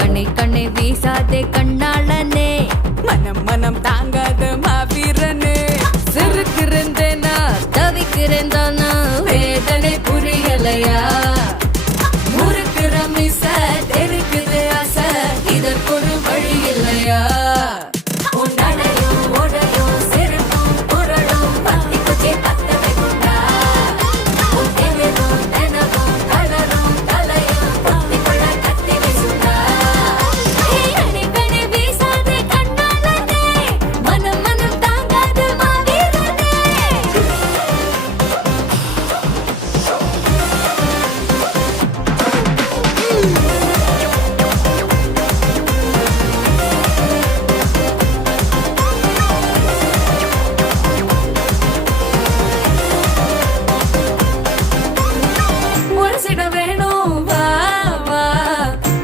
கண்ணை கண்ணை வீசாதே கண்ணாளனே, மனம் மனம் தாங்காத மாவீரனே. சிறுக்கிறேன் தவிக்கிறேன் தான்